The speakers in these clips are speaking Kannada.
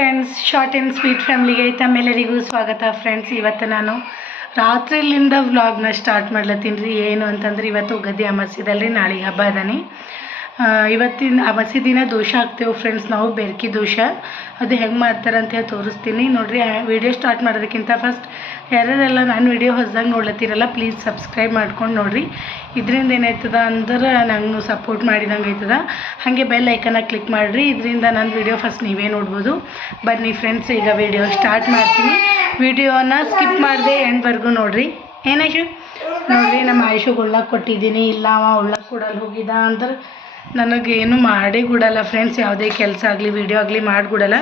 ಫ್ರೆಂಡ್ಸ್, ಶಾರ್ಟ್ ಆ್ಯಂಡ್ ಸ್ವೀಟ್ ಫ್ಯಾಮ್ಲಿಗೆ ತಮ್ಮೆಲ್ಲರಿಗೂ ಸ್ವಾಗತ. ಫ್ರೆಂಡ್ಸ್, ಇವತ್ತು ನಾನು ರಾತ್ರಿಲಿಂದ ವ್ಲಾಗ್ನ ಸ್ಟಾರ್ಟ್ ಮಾಡ್ಲತ್ತೀನಿ ರೀ. ಏನು ಅಂತಂದ್ರೆ ಇವತ್ತು ಗದ್ದೆ ಅಮಾಸಿದಲ್ರಿ, ನಾಳೆಗೆ ಹಬ್ಬ ಅದಾನೆ. ಇವತ್ತಿನ ಅಮಾಸಿ ದಿನ ದೋಷ ಹಾಕ್ತೇವೆ ಫ್ರೆಂಡ್ಸ್ ನಾವು, ಬೆರ್ಕಿ ದೋಷ. ಅದು ಹೆಂಗೆ ಮಾಡ್ತಾರೆ ಅಂತ ಹೇಳಿ ತೋರಿಸ್ತೀನಿ ನೋಡಿರಿ. ವಿಡಿಯೋ ಸ್ಟಾರ್ಟ್ ಮಾಡೋದಕ್ಕಿಂತ ಫಸ್ಟ್ ಯಾರೆಲ್ಲ ನಾನು ವಿಡಿಯೋ ಹೊಸದಾಗಿ ನೋಡ್ಲತ್ತೀರಲ್ಲ, ಪ್ಲೀಸ್ ಸಬ್ಸ್ಕ್ರೈಬ್ ಮಾಡ್ಕೊಂಡು ನೋಡಿರಿ. ಇದರಿಂದ ಏನಾಯ್ತದ ಅಂದ್ರೆ ನಂಗೆ ಸಪೋರ್ಟ್ ಮಾಡಿದಂಗೆ ಆಯ್ತದ. ಹಾಗೆ ಬೆಲ್ ಐಕನ್ನ ಕ್ಲಿಕ್ ಮಾಡಿರಿ, ಇದರಿಂದ ನನ್ನ ವಿಡಿಯೋ ಫಸ್ಟ್ ನೀವೇ ನೋಡ್ಬೋದು. ಬನ್ನಿ ಫ್ರೆಂಡ್ಸ್, ಈಗ ವಿಡಿಯೋ ಸ್ಟಾರ್ಟ್ ಮಾಡ್ತೀನಿ. ವಿಡಿಯೋನ ಸ್ಕಿಪ್ ಮಾಡಿದೆ ಎಂಡ್ವರೆಗೂ ನೋಡಿರಿ. ಏನಾಯ್ತು ನೋಡಿರಿ, ನಮ್ಮ ಆಯುಷು ಉಳ್ಳಕ್ಕೆ ಕೊಟ್ಟಿದ್ದೀನಿ. ಇಲ್ಲ ಅವ ಉಳ್ಳಕ್ಕೆ ಕೊಡಲ್ಲ ಹೋಗಿದ್ದ ಅಂದ್ರೆ ನನಗೇನು ಮಾಡೇ ಕೊಡಲ್ಲ ಫ್ರೆಂಡ್ಸ್. ಯಾವುದೇ ಕೆಲಸ ಆಗಲಿ ವಿಡಿಯೋ ಆಗಲಿ ಮಾಡಿಕೊಡಲ್ಲ.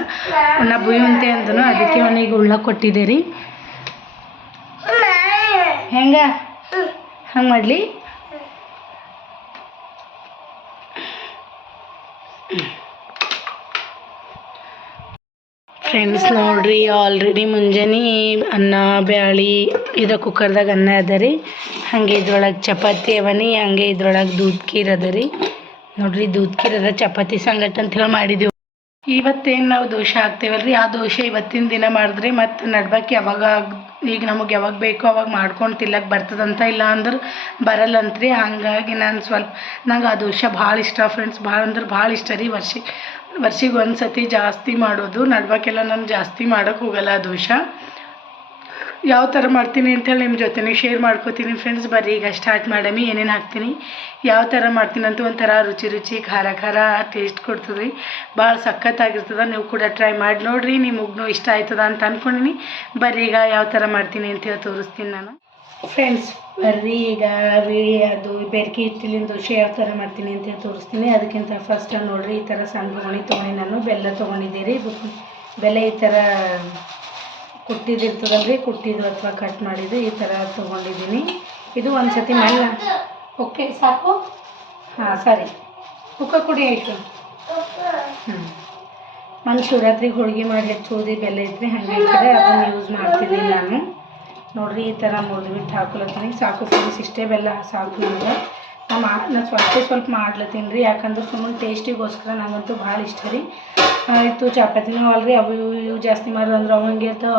ನಾ ಬುಯ್ಯಂತೆ ಅಂದನು, ಅದಕ್ಕೆ ಅವನಿಗೆ ಉಳ್ಳಕ್ಕೆ ಕೊಟ್ಟಿದ್ದೆ ರೀ. ಹೆಂಗೆ ಹಂಗೆ ಮಾಡಲಿ. ಫ್ರೆಂಡ್ಸ್ ನೋಡ್ರಿ, ಆಲ್ರೆಡಿ ಮುಂಜಾನೆ ಅನ್ನ ಬ್ಯಾಳಿ ಇದು ಕುಕ್ಕರ್ದಾಗ ಅನ್ನ ಅದ ರೀ. ಹಾಗೆ ಇದ್ರೊಳಗೆ ಚಪಾತಿ ಅವನಿ, ಹಂಗೆ ಇದ್ರೊಳಗೆ ದೂದ್ ಖೀರ್ ಅದ ರೀ. ನೋಡ್ರಿ, ದೂದ್ ಖೀರ್ ಅದ ಚಪಾತಿ ಸಂಗಟ ಅಂತ ಹೇಳಿ ಮಾಡಿದೆವು. ಇವತ್ತೇನು ನಾವು ದೋಸೆ ಹಾಕ್ತೇವಲ್ರಿ, ಆ ದೋಸೆ ಇವತ್ತಿನ ದಿನ ಮಾಡಿದ್ರೆ ಮತ್ತು ನಡ್ಬಾಕಿ ಯಾವಾಗ ಈಗ ನಮಗೆ ಯಾವಾಗ ಬೇಕೋ ಅವಾಗ ಮಾಡ್ಕೊಂಡು ತಿಲ್ಲಕ್ಕೆ ಬರ್ತದಂತ, ಇಲ್ಲ ಅಂದ್ರೆ ಬರಲ್ಲಂತ್ರಿ. ಹಾಗಾಗಿ ನಾನು ನಂಗೆ ಆ ದೋಸೆ ಭಾಳ ಇಷ್ಟ ಫ್ರೆಂಡ್ಸ್, ಭಾಳ ಅಂದ್ರೆ ಭಾಳ ಇಷ್ಟ ರೀ. ವರ್ಷಿಗೆ ಒಂದು ಸತಿ ಜಾಸ್ತಿ ಮಾಡೋದು, ನಡ್ಬಾಕೆಲ್ಲ ನಾನು ಜಾಸ್ತಿ ಮಾಡೋಕ್ಕೆ ಹೋಗಲ್ಲ ಆ ದೋಸೆ. ಯಾವ ಥರ ಮಾಡ್ತೀನಿ ಅಂತೇಳಿ ನಿಮ್ಮ ಜೊತೆನೇ ಶೇರ್ ಮಾಡ್ಕೋತೀನಿ ಫ್ರೆಂಡ್ಸ್. ಬರ್ರಿ ಈಗ ಸ್ಟಾರ್ಟ್ ಮಾಡಮಿ. ಏನೇನು ಹಾಕ್ತೀನಿ, ಯಾವ ಥರ ಮಾಡ್ತೀನಿ ಅಂತ ಒಂಥರ ರುಚಿ ಖಾರ ಟೇಸ್ಟ್ ಕೊಡ್ತದೆ ರೀ. ಭಾಳ ಸಖತ್ತಾಗಿರ್ತದೆ. ನೀವು ಕೂಡ ಟ್ರೈ ಮಾಡಿ ನೋಡಿರಿ, ನಿಮಗೂ ಇಷ್ಟ ಆಯ್ತದ ಅಂತ ಅಂದ್ಕೊಂಡಿನಿ. ಬರ್ರಿ ಈಗ ಯಾವ ಥರ ಮಾಡ್ತೀನಿ ಅಂತೇಳಿ ತೋರಿಸ್ತೀನಿ ನಾನು. ಫ್ರೆಂಡ್ಸ್ ಬರ್ರಿ ಈಗ ಅದು ಬೆರ್ಕಿ ಹಿಟ್ಟಿಲಿನ ದೋಸೆ ಯಾವ ಥರ ಮಾಡ್ತೀನಿ ಅಂತೇಳಿ ತೋರಿಸ್ತೀನಿ. ಅದಕ್ಕಿಂತ ಫಸ್ಟ್ ನೋಡಿರಿ, ಈ ಥರ ಸಣ್ಣ ಗೋಣಿ ತೊಗೊಂಡು ನಾನು ಬೆಲ್ಲ ತೊಗೊಂಡಿದ್ದೆ ರೀ. ಬೆಲ್ಲ ಈ ಥರ ಕುಟ್ಟಿದಿರ್ತದಲ್ರಿ, ಕುಟ್ಟಿದ್ದು ಅಥವಾ ಕಟ್ ಮಾಡಿದ್ದು ಈ ಥರ ತೊಗೊಂಡಿದ್ದೀನಿ. ಇದು ಒಂದು ಸತಿ ಮೇಲೆ ಓಕೆ ಸಾಕು. ಹಾಂ ಸರಿ, ಉಕ್ಕ ಕುಡಿ ಆಯಿತು. ಮನೆ ಶಿವರಾತ್ರಿಗೆ ಹೋಳಿಗೆ ಮಾಡಿ ಹೆಚ್ಚೋದಿ ಬೆಲ್ಲ ಇದ್ದರೆ ಹಾಗೆ ಇರ್ತದೆ, ಅದನ್ನು ಯೂಸ್ ಮಾಡ್ತಿದ್ದೀನಿ ನಾನು. ನೋಡಿರಿ, ಈ ಥರ ಮುರಿದ್ಬಿಟ್ಟು ಹಾಕೊಳತ್ತೀನಿ. ಸಾಕು ಫ್ರೆಂಡ್ಸ್, ಇಷ್ಟೇ ಬೆಲ್ಲ ಸಾಕು ನಮ್ಗೆ. ನಾನು ಸ್ವಲ್ಪ ಮಾಡ್ಲತ್ತೀನಿ ರೀ, ಯಾಕಂದ್ರೆ ಸುಮ್ಮನೆ ಟೇಸ್ಟಿಗೋಸ್ಕರ ನನಗಂತೂ ಭಾಳ ಇಷ್ಟ ರೀ. ಆಯಿತು, ಚಪಾತಿನೂ ಅಲ್ರಿ, ಅವು ಇವು ಜಾಸ್ತಿ ಮಾಡೋದು ಅಂದ್ರೆ ಅವು ಹಂಗೆ ಇರ್ತಾವೆ,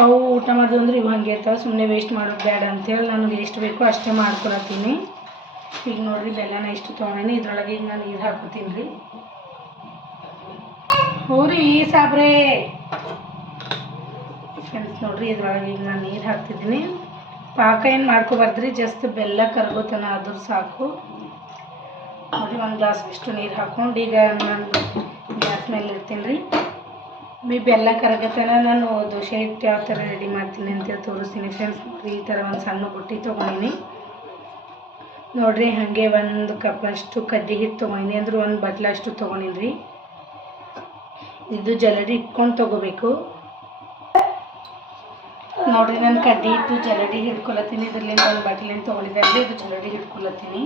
ಅವು ಊಟ ಮಾಡೋದು ಅಂದ್ರೆ ಇವು ಹಂಗೆ ಇರ್ತಾವೆ. ಸುಮ್ಮನೆ ವೇಸ್ಟ್ ಮಾಡೋದು ಬೇಡ ಅಂಥೇಳಿ ನನಗೆ ಎಷ್ಟು ಬೇಕೋ ಅಷ್ಟೇ ಮಾಡ್ಕೊಳತ್ತೀನಿ. ಈಗ ನೋಡಿರಿ, ಬೆಲ್ಲನ ಎಷ್ಟು ತೊಗೊಂಡೇನಿ. ಇದ್ರೊಳಗೆ ಈಗ ನಾನು ನೀರು ಹಾಕೋತೀನಿ ರೀ. ಹೋರಿ ಸಾಬ್ರೇ ಫ್ರೆಂಡ್ಸ್, ನೋಡಿರಿ ಇದ್ರೊಳಗೆ ಈಗ ನಾನು ನೀರು ಹಾಕ್ತಿದ್ದೀನಿ. ಪಾಕ ಏನು ಮಾಡ್ಕೊಬಾರ್ದ್ರಿ, ಜಸ್ಟ್ ಬೆಲ್ಲ ಕರಗೋತನ ಆದ್ರೂ ಸಾಕು. ನೋಡಿ, ಒಂದು ಗ್ಲಾಸ್ ಅಷ್ಟು ನೀರು ಹಾಕ್ಕೊಂಡು ಈಗ ನಾನು ಗ್ಯಾಸ್ ಮೇಲೆ ಇರ್ತೀನಿ ರೀ. ಬೆಲ್ಲ ಕರಗತನ ನಾನು ದೋಸೆ ಹಿಟ್ಟು ಯಾವ ಥರ ರೆಡಿ ಮಾಡ್ತೀನಿ ಅಂತೇಳಿ ತೋರಿಸ್ತೀನಿ ಫ್ರೆಂಡ್ಸ್. ನೋಡಿರಿ, ಈ ಥರ ಒಂದು ಸಣ್ಣ ಬುಟ್ಟಿ ತೊಗೊಂಡಿನಿ ನೋಡಿರಿ. ಹಾಗೆ ಒಂದು ಕಪ್ ಅಷ್ಟು ಕಡ್ಡಿ ಹಿಟ್ಟು ತೊಗೊಂಡಿನಿ, ಅಂದ್ರೆ ಒಂದು ಬಟ್ಲಷ್ಟು ತೊಗೊಂಡಿನಿ ರೀ. ಇದು ಜಲಡಿ ಇಟ್ಕೊಂಡು ತೊಗೋಬೇಕು ನೋಡಿರಿ. ನಾನು ಕಡ್ಡಿ ಹಿಟ್ಟು ಜಲಡಿ ಹಿಡ್ಕೊಳತ್ತೀನಿ. ಇದರಲ್ಲಿಂದ ಒಂದು ಬಟ್ಲಿಂದ ತೊಗೊಂಡಿದ್ದೆ ಅಂದರೆ ಇದು ಜಲಡಿ ಹಿಡ್ಕೊಳತ್ತೀನಿ.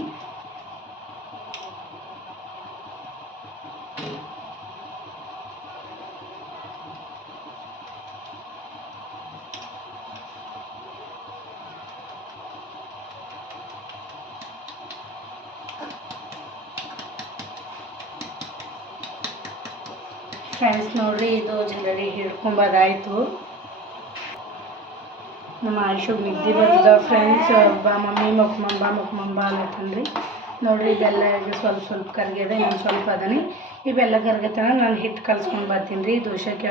ಫ್ರೆಂಡ್ಸ್ ನೋಡಿರಿ, ಇದು ಜಲಡಿ ಹಿಡ್ಕೊಂಬದಾಯಿತು. ನಮ್ಮ ಆಯುಷಿಗೆ ನಿದ್ದೆ ಬರ್ತದ ಫ್ರೆಂಡ್ಸ್. ಬಾ ಮಮ್ಮಿ ಮೊಕ್ಕಮಂಬ ಅನ್ನತ್ತಂದ್ರಿ. ನೋಡಿರಿ, ಬೆಲ್ಲ ಸ್ವಲ್ಪ ಕರಗಿದೆ, ಇನ್ನೊಂದು ಸ್ವಲ್ಪ ಅದನಿ. ಈ ಬೆಲ್ಲ ಕರಗತನ ನಾನು ಹಿಟ್ಟು ಕಲ್ಸ್ಕೊಂಡು ಬರ್ತೀನಿ ರೀ. ದೋಸೆಗೆ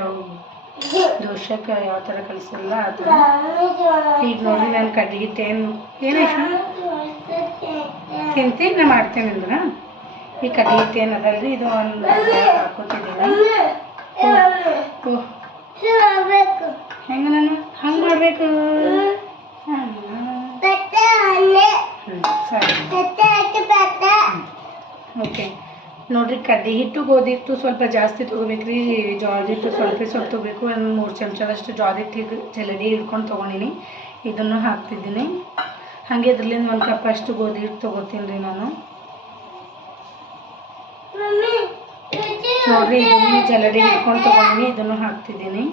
ಯಾವ ಥರ ಕಲಿಸಲ್ಲ ಆ ಥರ. ಈಗ ನೋಡಿರಿ, ನಾನು ಕಡ್ಡಿ ಹಿಟ್ಟು ಏನಾಯ್ತು ತಿಂತೀನಿ ನಾ ಮಾಡ್ತೇನೆ ಅಂದ್ರೆ ಈ ಕಡ್ಡಿ ಹಿಟ್ಟು ಏನದಲ್ರಿ, ಇದು ಒಂದು ಹಾಕೋತಿದ್ದೀನಿ. ಹೆಂಗೆ ನಾನು ಹಂಗೆ ಮಾಡಬೇಕು. ಸರಿ, ಓಕೆ. ನೋಡಿರಿ, ಕಡ್ಡಿ ಹಿಟ್ಟು ಗೋಧಿ ಹಿಟ್ಟು ಸ್ವಲ್ಪ ಜಾಸ್ತಿ ತೊಗೋಬೇಕು ರೀ. ಜೋಳದ ಹಿಟ್ಟು ಸ್ವಲ್ಪ ತೊಗೋಬೇಕು. ಒಂದು 3 ಚಮಚದಷ್ಟು ಜೋಳದ ಹಿಟ್ಟು ಜಲಡಿ ಹಿಡ್ಕೊಂಡು ತೊಗೊಂಡಿನಿ. ಇದನ್ನು ಹಾಕ್ತಿದ್ದೀನಿ. ಹಾಗೆ ಇದ್ರಲ್ಲಿಂದ 1 ಕಪ್ ಅಷ್ಟು ಗೋಧಿ ಹಿಟ್ಟು ತೊಗೋತೀನಿ ರೀ ನಾನು. ನೋಡಿರಿ, ಇದನ್ನು ಜಲಡಿ ಹಿಡ್ಕೊಂಡು ತೊಗೊಂಡಿನಿ, ಇದನ್ನು ಹಾಕ್ತಿದ್ದೀನಿ.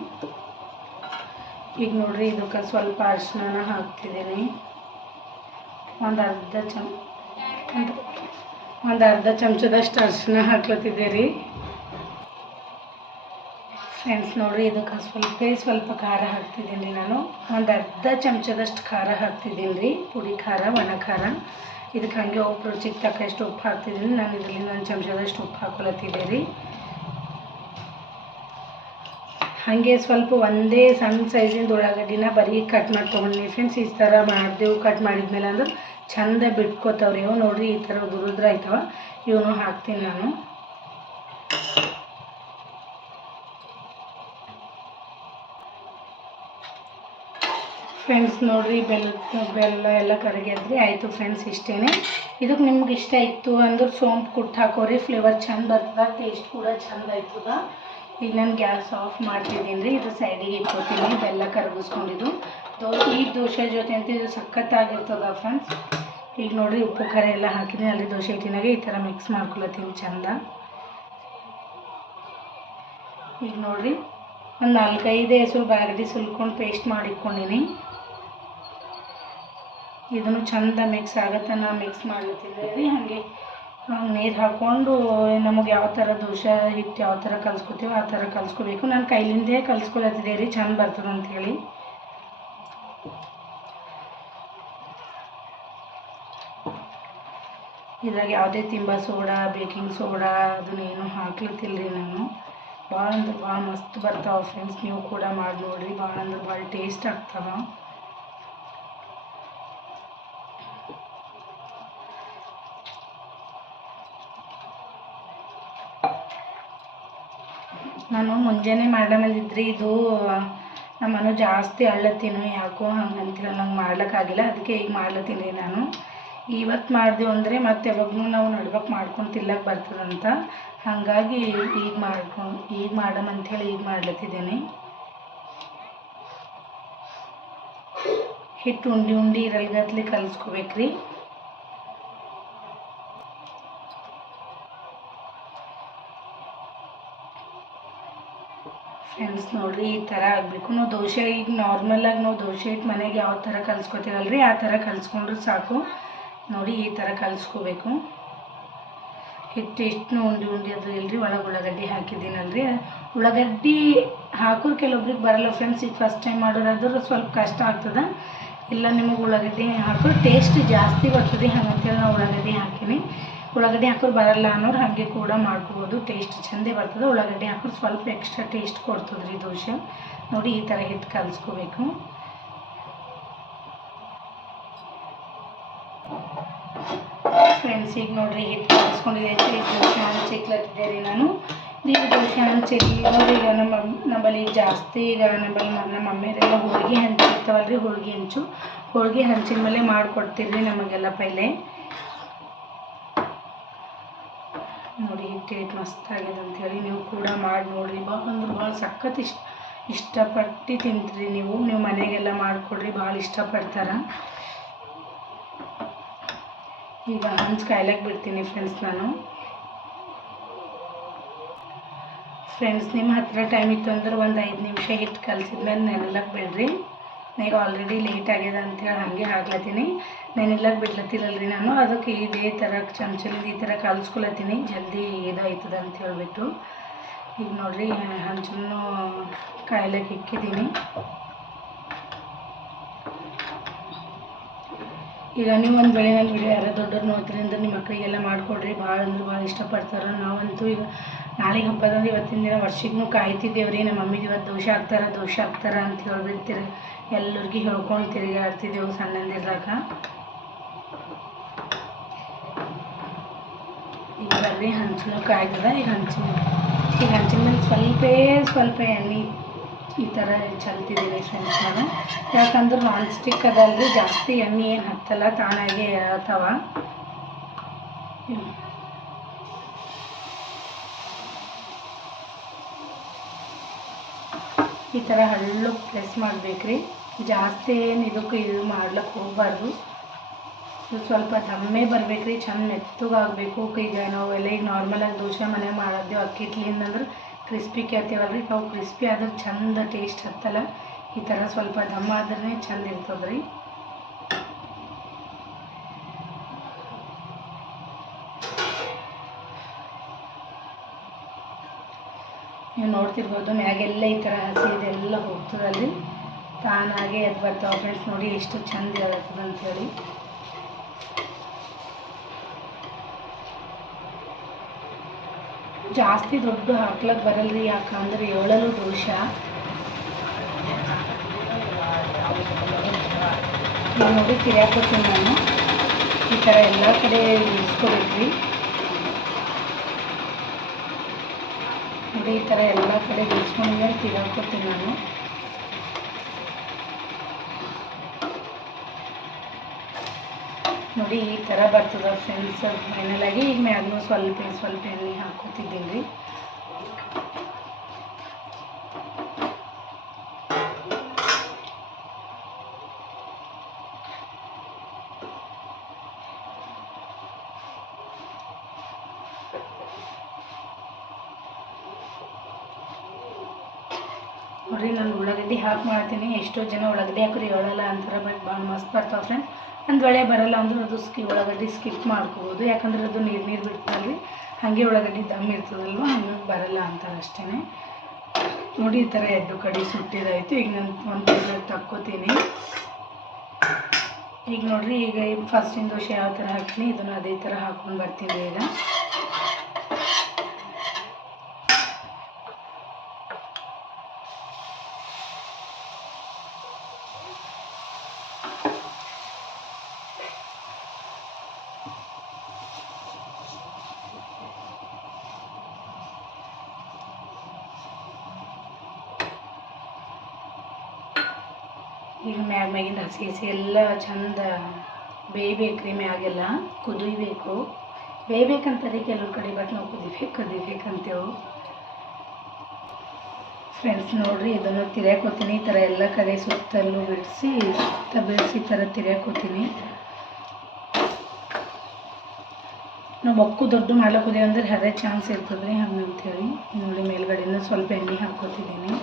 ಈಗ ನೋಡಿರಿ, ಇದಕ್ಕೆ ಸ್ವಲ್ಪ ಅರಿಶಿನ ಹಾಕ್ತಿದ್ದೀನಿ. ಒಂದು ಅರ್ಧ ಚಮಚದಷ್ಟು ಅರಿಶಿನ ಹಾಕ್ಲತ್ತಿದ್ದೆ ರೀ. ಫ್ರೆಂಡ್ಸ್ ನೋಡಿರಿ, ಇದಕ್ಕೆ ಸ್ವಲ್ಪ ಖಾರ ಹಾಕ್ತಿದ್ದೀನಿ ನಾನು. ಒಂದು ಅರ್ಧ ಚಮಚದಷ್ಟು ಖಾರ ಹಾಕ್ತಿದ್ದೀನಿ ರೀ, ಪುಡಿ ಖಾರ, ಒಣ ಖಾರ. ಇದಕ್ಕೆ ಹಾಗೆ ಉಪ್ಪು ರುಚಿಗೆ ತಕ್ಕಷ್ಟು ಉಪ್ಪು ಹಾಕ್ತಿದ್ದೀನಿ ನಾನು. ಇದರಲ್ಲಿ 1 ಚಮಚದಷ್ಟು ಉಪ್ಪು ಹಾಕೊಳತ್ತಿದ್ದೆ ರೀ. ಹಾಗೆ ಸ್ವಲ್ಪ ಒಂದೇ ಸಣ್ಣ ಸೈಜಿಂದ ಉಳ್ಳಾಗಡ್ಡಿನ ಬರೀ ಕಟ್ ಮಾಡಿ ತೊಗೊಂಡಿನಿ ಫ್ರೆಂಡ್ಸ್. ಈ ಥರ ಮಾಡಿದೆವು, ಕಟ್ ಮಾಡಿದ್ಮೇಲೆ ಅಂದ್ರೆ ಚಂದ ಬಿಟ್ಕೋತಾವ್ರಿ ಇವು. ನೋಡಿರಿ ಈ ಥರ ಉದುರುದ್ರ ಆಯ್ತವ. ಇವನು ಹಾಕ್ತೀನಿ ನಾನು. ಫ್ರೆಂಡ್ಸ್ ನೋಡಿರಿ, ಬೆಲ್ಲ ಎಲ್ಲ ಕರಗ್ಯದ್ರಿ. ಆಯಿತು ಫ್ರೆಂಡ್ಸ್, ಇಷ್ಟೇ. ಇದಕ್ಕೆ ನಿಮ್ಗೆ ಇಷ್ಟ ಇತ್ತು ಅಂದ್ರೆ ಸೋಂಪು ಕುಟ್ಟು ಹಾಕೋರಿ, ಫ್ಲೇವರ್ ಚಂದ ಬರ್ತದೆ, ಟೇಸ್ಟ್ ಕೂಡ ಚಂದ ಆಯ್ತದ. ಈಗ ನಾನು ಗ್ಯಾಸ್ ಆಫ್ ಮಾಡ್ತಿದ್ದೀನಿ ರೀ. ಇದು ಸೈಡಿಗೆ ಇಟ್ಕೋತೀನಿ, ಬೆಲ್ಲ ಕರಗಿಸ್ಕೊಂಡಿದ್ದು. ಈ ದೋಸೆ ಜೊತೆ ಅಂತ ಇದು ಸಖತ್ತಾಗಿರ್ತದ ಫ್ರೆಂಡ್ಸ್. ಈಗ ನೋಡಿರಿ, ಉಪ್ಪು ಖಾರ ಎಲ್ಲ ಹಾಕಿದ್ದೀನಿ ಅಲ್ಲಿ ದೋಸೆ ಹಿಟ್ಟಿನಾಗೆ. ಈ ಥರ ಮಿಕ್ಸ್ ಮಾಡ್ಕೊಳತ್ತೀನಿ ಚಂದ. ಈಗ ನೋಡಿರಿ, ಒಂದು 4-5 ಹೆಸರು ಬ್ಯಾಗಡಿ ಸುಲ್ಕೊಂಡು ಪೇಸ್ಟ್ ಮಾಡಿಟ್ಕೊಂಡಿನಿ. ಇದನ್ನು ಚಂದ ಮಿಕ್ಸ್ ಆಗತ್ತೆ, ನಾನು ಮಿಕ್ಸ್ ಮಾಡ್ಲತ್ತಿದ್ದೆ ರೀ. ಹಾಗೆ ನೀರು ಹಾಕ್ಕೊಂಡು ನಮಗೆ ಯಾವ ಥರ ದೋಸೆ ಹಿಟ್ಟು ಯಾವ ಥರ ಕಲಿಸ್ಕೊತೀವೋ ಆ ಥರ ಕಲಿಸ್ಕೋಬೇಕು. ನಾನು ಕೈಲಿಂದೇ ಕಲಿಸ್ಕೊಳತ್ತಿದ್ದೆ ರೀ, ಚಂದ ಬರ್ತದೆ ಅಂಥೇಳಿ. ಇದ್ರಾಗ ಯಾವುದೇ ತಿಂಬ ಸೋಡಾ, ಬೇಕಿಂಗ್ ಸೋಡಾ ಅದನ್ನೇನು ಹಾಕ್ಲತ್ತಿಲ್ಲ ರೀ ನಾನು. ಭಾಳ ಅಂದ್ರೆ ಭಾಳ ಮಸ್ತ್ ಬರ್ತಾವೆ ಫ್ರೆಂಡ್ಸ್. ನೀವು ಕೂಡ ಮಾಡಿ ನೋಡಿರಿ, ಭಾಳ ಅಂದ್ರೆ ಭಾಳ ಟೇಸ್ಟ್ ಆಗ್ತಾವೆ. ನಾನು ಮುಂಜಾನೆ ಮಾಡ್ಲಂದಿದ್ರಿ. ಇದು ನಮ್ಮನ್ನು ಜಾಸ್ತಿ ಅಳ್ಳತ್ತೀನೋ ಯಾಕೋ ಹಂಗಂತೇಳಿ ನಂಗೆ ಮಾಡ್ಲಿಕ್ಕಾಗಿಲ್ಲ. ಅದಕ್ಕೆ ಈಗ ಮಾಡ್ಲತ್ತೀನಿ ರೀ ನಾನು. ಇವತ್ತು ಮಾಡಿದೆವು ಅಂದರೆ ಮತ್ತೆ ಯಾವಾಗೂ ನಾವು ನಡ್ಬೇಕು ಮಾಡ್ಕೊಂಡು ತಿಲ್ಲಕ್ಕೆ ಬರ್ತದಂತ. ಹಾಗಾಗಿ ಈಗ ಮಾಡಮಂಥೇಳಿ ಈಗ ಮಾಡ್ಲತ್ತಿದ್ದೀನಿ. ಹಿಟ್ಟು ಉಂಡೆ ಇರಲ್ಗತ್ಲಿ ಕಲಿಸ್ಕೋಬೇಕ್ರಿ. ಫ್ರೆಂಡ್ಸ್ ನೋಡಿರಿ, ಈ ಥರ ಆಗಬೇಕು. ನಾವು ದೋಸೆ ಈಗ ನಾರ್ಮಲಾಗಿ ನಾವು ದೋಸೆ ಹಿಟ್ಟು ಮನೆಗೆ ಯಾವ ಥರ ಕಲಿಸ್ಕೊತೀವಲ್ರಿ ಆ ಥರ ಕಲಿಸ್ಕೊಂಡ್ರೆ ಸಾಕು. ನೋಡಿ ಈ ಥರ ಕಲಿಸ್ಕೋಬೇಕು. ಹಿಟ್ಟು ಉಂಡೆ ಅದು ಇಲ್ಲರಿ. ಒಳಗೆ ಉಳ್ಳಾಗಡ್ಡಿ ಹಾಕಿದ್ದೀನಲ್ರಿ. ಉಳ್ಳಾಗಡ್ಡಿ ಹಾಕೋರು ಕೆಲವೊಬ್ರಿಗೆ ಬರಲ್ಲ ಫ್ರೆಂಡ್ಸ್. ಈಗ ಫಸ್ಟ್ ಟೈಮ್ ಮಾಡೋರಾದ್ರೆ ಸ್ವಲ್ಪ ಕಷ್ಟ ಆಗ್ತದೆ. ಇಲ್ಲ ನಿಮಗೆ ಉಳ್ಳಾಗಡ್ಡಿ ಹಾಕೋರು ಟೇಸ್ಟ್ ಜಾಸ್ತಿ ಬರ್ತದೆ, ಹಾಗಂತೇಳಿ ನಾವು ಉಳ್ಳಾಗಡ್ಡಿ ಹಾಕೀನಿ. ಉಳ್ಳಾಗಡ್ಡಿ ಹಾಕೋರು ಬರಲ್ಲ ಅನ್ನೋರು ಹಾಗೆ ಕೂಡ ಮಾಡ್ಕೋಬೋದು, ಟೇಸ್ಟ್ ಚೆಂದೇ ಬರ್ತದೆ. ಉಳ್ಳಾಗಡ್ಡಿ ಹಾಕೋರು ಸ್ವಲ್ಪ ಎಕ್ಸ್ಟ್ರಾ ಟೇಸ್ಟ್ ಕೊಡ್ತದೆ ರೀ ದೋಸೆ. ನೋಡಿ ಈ ಥರ ಹಿಟ್ಟು ಕಲಿಸ್ಕೋಬೇಕು. ಫ್ರೆಂಡ್ಸ್ ಈಗ ನೋಡಿರಿ, ಹಿಟ್ಟು ಕಲಿಸ್ಕೊಂಡಿದೆ. ಈಗ ದೋಸೆ ಹಂಚಿಕ್ಲತ್ತಿದ್ದೆ ರೀ ನಾನು. ಈಗ ದೋಸೆ ಹಂಚಿಕ್ಲಿ ನೋಡಿ. ಈಗ ನಮ್ಮಲ್ಲಿ ಜಾಸ್ತಿ ಈಗ ನಮ್ಮ ಮಮ್ಮಿಯರೆಲ್ಲ ಹೋಳಿಗೆ ಹಂಚಿರ್ತಾವಲ್ರಿ. ಹೋಳಿಗೆ ಹಂಚಿನ ಮೇಲೆ ಮಾಡಿಕೊಡ್ತೀರಿ ನಮಗೆಲ್ಲ ಪೈಲೆ. ನೋಡಿ ಹಿಟ್ಟು ಮಸ್ತಾಗಿದೆ ಅಂಥೇಳಿ ನೀವು ಕೂಡ ಮಾಡಿ ನೋಡಿರಿ. ಭಾಳ ಅಂದ್ರೆ ಭಾಳ ಸಖತ್ ಇಷ್ಟಪಟ್ಟು ತಿಂತೀರಿ ನೀವು ಮನೆಗೆಲ್ಲ ಮಾಡಿಕೊಡ್ರಿ, ಭಾಳ ಇಷ್ಟಪಡ್ತಾರೆ. ಈಗ ಹಂಚು ಕಾಯ್ಲಕ್ಕೆ ಬಿಡ್ತೀನಿ ಫ್ರೆಂಡ್ಸ್ ನಾನು. ಫ್ರೆಂಡ್ಸ್ ನಿಮ್ಮ ಹತ್ತಿರ ಟೈಮ್ ಇತ್ತು ಅಂದ್ರೆ ಒಂದು 5 ನಿಮಿಷ ಹಿಟ್ಟು ಕಲಸಿದ್ಮೇಲೆ ನೆನೆಲಕ್ಕೆ ಬಿಡ್ರಿ. ಈಗ ಆಲ್ರೆಡಿ ಲೇಟ್ ಆಗ್ಯದ ಅಂಥೇಳಿ ಹಾಗೆ ಹಾಕ್ಲತ್ತೀನಿ. ನೆನೆಲಕ್ಕೆ ಬಿಡ್ಲತ್ತಿರಲ್ರಿ ನಾನು. ಅದಕ್ಕೆ ಇದೇ ಥರ ಚಮಚಲಿಂದ ಈ ಥರ ಕಲಿಸ್ಕೊಳತ್ತೀನಿ, ಜಲ್ದಿ ಇದಾಯ್ತದ ಅಂತ ಹೇಳಿಬಿಟ್ಟು. ಈಗ ನೋಡಿರಿ, ಹಂಚನ್ನು ಕಾಯ್ಲಕ್ಕೆ ಇಕ್ಕಿದ್ದೀನಿ. ಈಗ ನೀವು ಒಂದು ವೇಳೆ ನನ್ನ ವಿಡಿಯೋ ಯಾರೋ ದೊಡ್ಡವ್ರು ನೋಡ್ತೀರಿ ಅಂದ್ರೆ ನಿಮ್ಮ ಮಕ್ಕಳಿಗೆಲ್ಲ ಮಾಡಿಕೊಡ್ರಿ, ಭಾಳ ಅಂದ್ರೆ ಭಾಳ ಇಷ್ಟಪಡ್ತಾರೆ. ನಾವಂತೂ ಈಗ ನಾಳೆಗೆ ಹಬ್ಬದಂದ್ರೆ ಇವತ್ತಿನ ದಿನ ವರ್ಷಕ್ಕೂ ಕಾಯ್ತಿದ್ದೇವ್ರಿ. ನಮ್ಮ ಮಮ್ಮಿಗೆ ಇವತ್ತು ದೋಸೆ ಹಾಕ್ತಾರ ಅಂತ ಹೇಳ್ಬಿಡ್ತೀರಿ. ಎಲ್ಲರಿಗೂ ಹೇಳ್ಕೊಂಡು ತಿರುಗಾಡ್ತಿದ್ದೆವು ಸಣ್ಣಂದಿರ್ಲಾಕ. ಈಗ ಬರ್ರಿ, ಹಂಚಲು ಕಾಯ್ತದ. ಈಗ ಹಂಚಿನ ಮೇಲೆ ಸ್ವಲ್ಪ ಎಣ್ಣೆ ಈ ಥರ ಚೆಲ್ತಿದ್ದೀನಿ ಫ್ರೆಂಡ್ಸ್ ನಾನು. ಯಾಕಂದ್ರೆ ನಾನ್ ಸ್ಟಿಕ್ ಅದಲ್ರಿ, ಜಾಸ್ತಿ ಎಣ್ಣೆ ಏನು ಹತ್ತಲ್ಲ, ತಾನಾಗೆ ಹೇಳ್ತಾವ. ಈ ಥರ ಹಳ್ಳಕ್ಕೆ ಪ್ರೆಸ್ ಮಾಡಬೇಕ್ರಿ. ಜಾಸ್ತಿ ಏನು ಇದಕ್ಕೆ ಇದು ಮಾಡ್ಲಿಕ್ಕೆ ಹೋಗಬಾರ್ದು. ಸ್ವಲ್ಪ ದಮ್ಮೆ ಬರಬೇಕ್ರಿ, ಚಂದ ಮೆತ್ತಗಾಗಬೇಕು. ಈಗ ನಾವೆಲ್ಲ ಈಗ ನಾರ್ಮಲಾಗಿ ದೋಸೆ ಮನೆಗೆ ಮಾಡಿದ್ದೆವು ಅಕ್ಕಿ ಹಿಟ್ಲಿಂದ ಅಂದ್ರೆ ಕ್ರಿಸ್ಪಿ ಕೇಳ್ತೀವಲ್ರಿ, ಅವು ಕ್ರಿಸ್ಪಿ ಆದ್ರೆ ಚಂದ ಟೇಸ್ಟ್ ಹತ್ತಲ್ಲ. ಈ ಥರ ಸ್ವಲ್ಪ ದಮ್ಮ ಆದ್ರೆ ಚಂದ ಇರ್ತದ್ರಿ. ನೀವು ನೋಡಿ ನೋಡ್ತಿರ್ಬೋದು ಮ್ಯಾಗೆಲ್ಲ ಈ ಥರ ಹಸಿ ಇದೆಲ್ಲ ಹೋಗ್ತದಲ್ಲಿ ತಾನಾಗೆ ಅದು ಬರ್ತಾವೆ ಫ್ರೆಂಡ್ಸ್. ನೋಡಿ ಎಷ್ಟು ಚಂದ ಇರತ್ತದ ಅಂಥೇಳಿ. ಜಾಸ್ತಿ ದೊಡ್ಡ ಹಾಕ್ಲಕ್ಕೆ ಬರಲ್ರಿ, ಯಾಕಂದ್ರೆ ಏಳಲು ದೋಷ. ಈಗ ನೋಡಿ ತಿರ್ಯಾಕೋತೀನಿ ನಾನು. ಈ ಥರ ಎಲ್ಲ ಕಡೆ ಇಳಿಸ್ಕೋಬೇಕ್ರಿ. ನೋಡಿ ಈ ಥರ ಎಲ್ಲ ಕಡೆ ಇಳಿಸ್ಕೊಂಡ್ಮೇಲೆ ತಿರ್ಯಾಕೋತೀನಿ ನಾನು. ನೋಡಿ ಈ ಥರ ಬರ್ತದೆ ಫ್ರೆಂಡ್ಸ್ ಫೈನಲಾಗಿ. ಈಗ ಮ್ಯಾಗ್ನೂ ಸ್ವಲ್ಪ ಎಣ್ಣೆ ಹಾಕೋತಿದ್ದೀನಿ ರೀ. ನೋಡಿರಿ ನಾನು ಉಳ್ಳಾಗಡ್ಡಿ ಹಾಕಿ ಮಾಡ್ತೀನಿ. ಎಷ್ಟೋ ಜನ ಉಳ್ಳಾಗಡ್ಡಿ ಹಾಕಿದ್ರೆ ಹೇಳಲ್ಲ ಅಂತಾರೆ, ಬಟ್ ಭಾಳ ಮಸ್ತ್ ಬರ್ತಾವೆ ಫ್ರೆಂಡ್ಸ್. ಒಂದು ವೇಳೆ ಬರಲ್ಲ ಅಂದ್ರೆ ಅದು ಉಳ್ಳಾಗಡ್ಡಿ ಸ್ಕಿಪ್ ಮಾಡ್ಕೋಬೋದು, ಯಾಕಂದ್ರೆ ಅದು ನೀರು ಬಿಡ್ತಲ್ರಿ. ಹಾಗೆ ಉಳ್ಳಾಗಡ್ಡಿ ದಮ್ ಇರ್ತದಲ್ವ, ಹಂಗಾಗಿ ಬರಲ್ಲ ಅಂತಾರೆ ಅಷ್ಟೇ. ನೋಡಿ ಈ ಥರ ಎಡ್ಡು ಕಡೆ ಸುಟ್ಟಿದಾಯಿತು. ಈಗ ನಾನು ಒಂದು ತಕ್ಕೋತೀನಿ. ಈಗ ನೋಡಿರಿ, ಈಗ ಫಸ್ಟಿನ ದೋಸೆ ಯಾವ ಥರ ಹಾಕ್ತೀನಿ ಇದನ್ನು ಅದೇ ಥರ ಹಾಕ್ಕೊಂಡು ಬರ್ತೀನಿ ಈಗ. ಈಗ ಮ್ಯಾಗಿಂದ ಹಸಿ ಎಲ್ಲ ಚಂದ ಬೇಯಬೇಕ್ರಿ. ಮ್ಯಾಗೆಲ್ಲ ಕುದಿಬೇಕು, ಬೇಯಬೇಕಂತಾರೆ ಕೆಲವು ಕಡೆ, ಬಟ್ ನಾವು ಕುದಿಬೇಕಂತೇವು ಫ್ರೆಂಡ್ಸ್. ನೋಡಿರಿ ಇದನ್ನು ತಿರ್ಯಾಕೋತೀನಿ. ಈ ಥರ ಎಲ್ಲ ಕಡೆ ಸುತ್ತಲೂ ಬಿಡಿಸಿ ಈ ಥರ ತಿರ್ಯಾಕೋತೀನಿ. ನಾವು ಬಕ್ಕು ದೊಡ್ಡ ಮಾಡ್ಲಿಕ್ಕೆ ಹೋದೇವು ಅಂದ್ರೆ ಅದೇ ಚಾನ್ಸ್ ಇರ್ತದೆ ರೀ, ಹಂಗಂತೇಳಿ. ನೋಡಿ ಮೇಲ್ಗಡೆಯಿಂದ ಸ್ವಲ್ಪ ಎಣ್ಣೆ ಹಾಕ್ಕೋತಿದ್ದೀನಿ.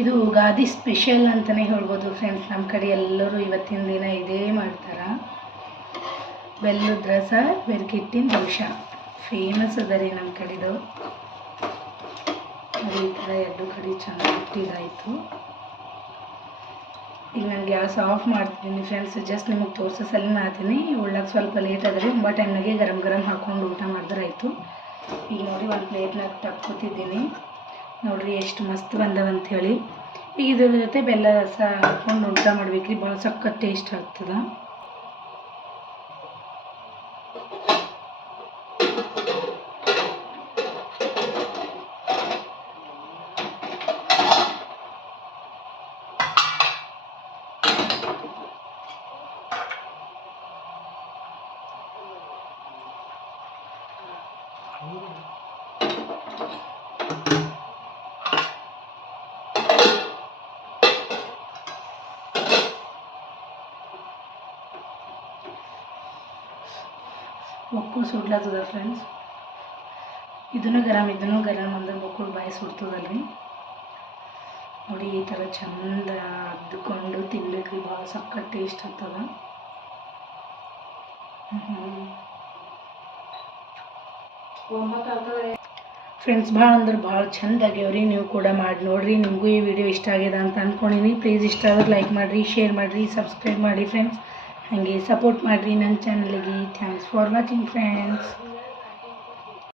ಇದು ಯುಗಾದಿ ಸ್ಪೆಷಲ್ ಅಂತಲೇ ಹೇಳ್ಬೋದು ಫ್ರೆಂಡ್ಸ್. ನಮ್ಮ ಕಡೆ ಎಲ್ಲರೂ ಇವತ್ತಿನ ದಿನ ಇದೇ ಮಾಡ್ತಾರೆ. ಬೆಲ್ಲದ ರಸ ಬೆರ್ಕಿಟ್ಟಿನ ದೋಷ ಫೇಮಸ್ ಅದ ರೀ ನಮ್ಮ ಕಡೆದು. ಅದು ಈ ಥರ ಎರಡು ಕಡೆ ಚೆನ್ನಾಗಿ ಇಟ್ಟಿದ್ದಾಯಿತು. ಈಗ ನಾನು ಗ್ಯಾಸ್ ಆಫ್ ಮಾಡ್ತಿದ್ದೀನಿ ಫ್ರೆಂಡ್ಸ್. ಜಸ್ಟ್ ನಿಮಗೆ ತೋರಿಸೋ ಸಲ ಮಾಡ್ತೀನಿ. ಉಳ್ಳಾಗ ಸ್ವಲ್ಪ ಲೇಟ್ ಆದರೆ ತುಂಬ ಟೈಮ್ನಾಗೆ ಗರಂ ಹಾಕ್ಕೊಂಡು ಊಟ ಮಾಡಿದ್ರೆ ಆಯಿತು. ಈಗ ನೋಡಿ ಒಂದು ಪ್ಲೇಟ್ನಾಗ ತಕ್ಕೋತಿದ್ದೀನಿ. ನೋಡಿರಿ ಎಷ್ಟು ಮಸ್ತ್ ಬಂದವಂಥೇಳಿ. ಈಗ ಇದ್ರ ಜೊತೆ ಬೆಲ್ಲ ರಸ ಹಾಕ್ಕೊಂಡು ಊಟ ಮಾಡ್ಬೇಕ್ರಿ, ಭಾಳ ಸಖತ್ ಟೇಸ್ಟ್ ಆಗ್ತದೆ. ಬೊಕ್ಕುಳು ಸುಡ್ಲತ್ತದ ಫ್ರೆಂಡ್ಸ್. ಇದನ್ನು ಗರಂ ಅಂದ್ರೆ ಬೊಕ್ಕುಳು ಬಾಯಿ ಸುಡ್ತದಲ್ರಿ. ನೋಡಿ ಈ ಥರ ಚಂದ ಅದ್ದುಕೊಂಡು ತಿನ್ಬೇಕ್ರಿ, ಭಾಳ ಸಖತ್ ಟೇಸ್ಟ್ ಆಗ್ತದ. ಫ್ರೆಂಡ್ಸ್ ಭಾಳ ಅಂದ್ರೆ ಭಾಳ ಚಂದ ಆಗ್ಯಾವ್ರಿ. ನೀವು ಕೂಡ ಮಾಡಿ ನೋಡಿರಿ. ನಿಮಗೂ ಈ ವಿಡಿಯೋ ಇಷ್ಟ ಆಗಿದೆ ಅಂತ ಅಂದ್ಕೊಂಡಿನಿ. ಪ್ಲೀಸ್ ಇಷ್ಟ ಆದ್ರೆ ಲೈಕ್ ಮಾಡಿರಿ, ಶೇರ್ ಮಾಡಿರಿ, ಸಬ್ಸ್ಕ್ರೈಬ್ ಮಾಡಿ ಫ್ರೆಂಡ್ಸ್. ಹಾಗೆ ಸಪೋರ್ಟ್ ಮಾಡಿರಿ ನನ್ನ ಚಾನಲ್ಗೆ. Thanks for watching friends.